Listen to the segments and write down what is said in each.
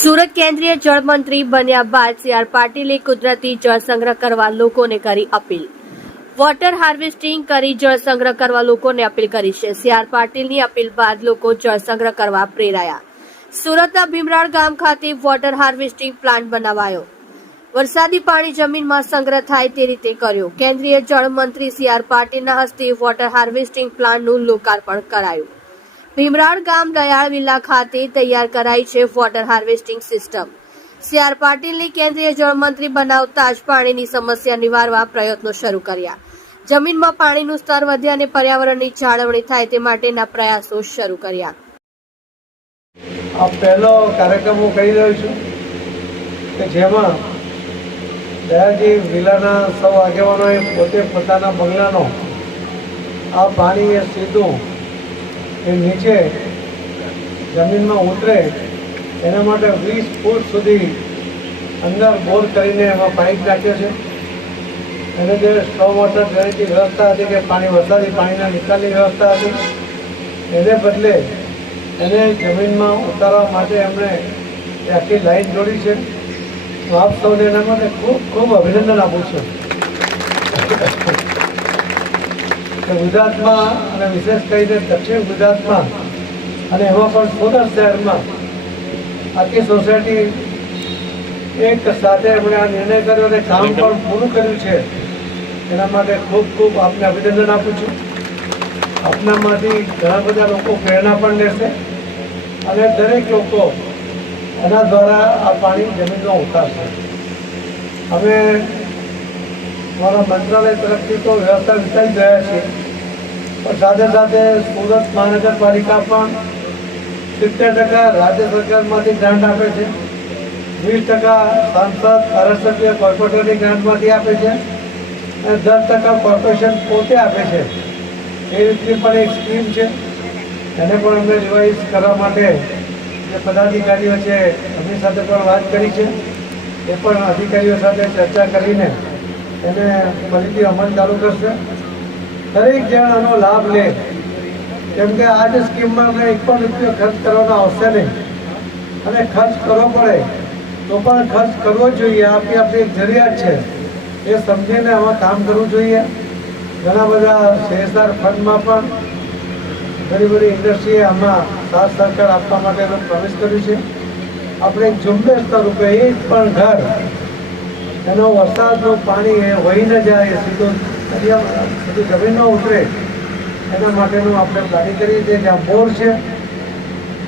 સુરત કેન્દ્રીય જળમંત્રી બન્યા બાદ સી આર પાટીલે કુદરતી જળ સંગ્રહ કરવા લોકોને કરી અપીલ. વોટર હાર્વેસ્ટિંગ કરી જળ સંગ્રહ કરવા લોકોને અપીલ કરી છે. સી આર પાટીલની અપીલ બાદ લોકો જળ સંગ્રહ કરવા પ્રેરાયા. સુરતના ભીમરાળ ગામ ખાતે વોટર હાર્વેસ્ટિંગ પ્લાન્ટ બનાવાયો. વરસાદી પાણી જમીનમાં સંગ્રહ થાય તે રીતે કર્યો. કેન્દ્રીય જળમંત્રી સી આર પાટીલના હસ્તે વોટર હાર્વેસ્ટિંગ પ્લાન્ટનું લોકાર્પણ કરાયું. ભીમરાળ ગામ દયાળ વિલા ખાતે તૈયાર કરાઈ છે વોટર હાર્વેસ્ટિંગ સિસ્ટમ. સીઆર પાટીલની કેન્દ્રીય જળમંત્રી બનાવતા જ પાણીની સમસ્યા નિવારવા પ્રયત્નો શરૂ કર્યા. જમીનમાં પાણીનું સ્તર વધે અને પર્યાવરણની જાળવણી થાય તે માટેના પ્રયાસો શરૂ કર્યા. આ પહેલો કાર્યક્રમ હું કહી રહ્યો છું કે જેમાં દયાજી વિલાના સૌ આગેવાનોએ પોતે પોતાના બંગલાનો આ પાણી એ સીધું એ નીચે જમીનમાં ઉતરે, એના માટે વીસ ફૂટ સુધી અંદર બોર કરીને એમાં પાઇપ નાખ્યો છે. એને જે સ્ટોમ વોટર ડ્રેનેજની વ્યવસ્થા હતી કે પાણી વરસાદી પાણીના નિકાલની વ્યવસ્થા હતી, એને બદલે એને જમીનમાં ઉતારવા માટે એમણે આખી લાઈન જોડી છે. તો આપ સૌને એના માટે ખૂબ ખૂબ અભિનંદન આપું છું. કે ગુજરાતમાં અને વિશેષ કરીને દક્ષિણ ગુજરાતમાં અને એમાં પણ સુરત શહેરમાં આખી સોસાયટી એક સાથે એમણે આ નિર્ણય કર્યો અને કામ પણ પૂરું કર્યું છે. એના માટે ખૂબ ખૂબ આપને અભિનંદન આપું છું. આપનામાંથી ઘણા બધા લોકો પ્રેરણા પણ લેશે અને દરેક લોકો એના દ્વારા આ પાણી જમીનમાં ઉતારશે. અમે મારા મંત્રાલય તરફથી તો વ્યવસ્થા વિચારી રહ્યા છે. પણ સાથે સાથે સુરત મહાનગરપાલિકા પણ સિત્તેર ટકા રાજ્ય સરકારમાંથી ગ્રાન્ટ આપે છે. વીસ ટકા સાંસદ ધારાસભ્ય કોર્પોરેટરની ગ્રાન્ટમાંથી આપે છે. અને દસ ટકા કોર્પોરેશન પોતે આપે છે. એ રીતની પણ એક સ્કીમ છે. એને પણ અમે રિવાઇઝ કરવા માટે જે પદાધિકારીઓ છે એમની સાથે પણ વાત કરી છે. એ પણ અધિકારીઓ સાથે ચર્ચા કરીને એને ફરીથી અમલ ચાલુ કરશે. દરેક જણ આનો લાભ લે. કેમ કે આ જે સ્કીમમાં એક પણ રૂપિયો ખર્ચ કરવાનો આવશે નહીં. અને ખર્ચ કરવો પડે, તો પણ ખર્ચ કરવો જોઈએ. આપણી આપણી એક જરૂરિયાત છે. એ સમજીને આમાં કામ કરવું જોઈએ. ઘણા બધા સીએસઆર ફંડમાં પણ ઘણી બધી ઇન્ડસ્ટ્રીએ આમાં સાથ સહકાર આપવા માટેનો પ્રવેશ કર્યું છે. આપણે એક ઝુંબેશ સ્વરૂપે એક પણ ઘર એનો વરસાદનું પાણી એ વહી ન જાય સીધું દરિયામાં, સીધું જમીનમાં ઉતરે. એના માટેનું આપણે પ્લાનિંગ કરીએ છીએ, જ્યાં બોર છે,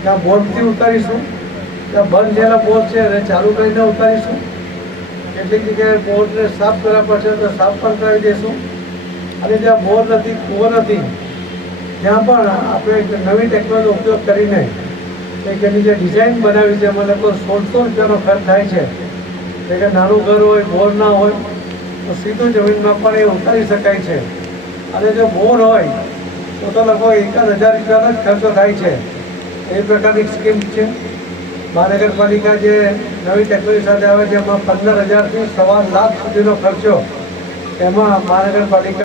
ત્યાં બોરથી ઉતારીશું. ત્યાં બંધ થયેલા બોર છે, એને ચાલુ કરીને ઉતારીશું. કેટલીક જગ્યાએ બોરને સાફ કરવા પડશે તો સાફ પણ કરાવી દઈશું. અને જ્યાં બોર નથી, કૂવો નથી, ત્યાં પણ આપણે નવી ટેકનોલોજી ઉપયોગ કરીને એક એની જે ડિઝાઇન બનાવી છે, એમાં લગભગ સોળસો રૂપિયાનો ખર્ચ થાય છે. એટલે કે નાનું ઘર હોય, બોર ના હોય, તો સીધું જમીનમાં પણ એ ઉતારી શકાય છે. અને જો બોર હોય, તો તો લગભગ એક જ હજાર રૂપિયાનો જ ખર્ચો થાય છે. એ પ્રકારની સ્કીમ છે. મહાનગરપાલિકા જે નવી ટેકનોલોજી સાથે આવે છે, એમાં પંદર હજારથી સવા લાખ સુધીનો ખર્ચો એમાં મહાનગરપાલિકા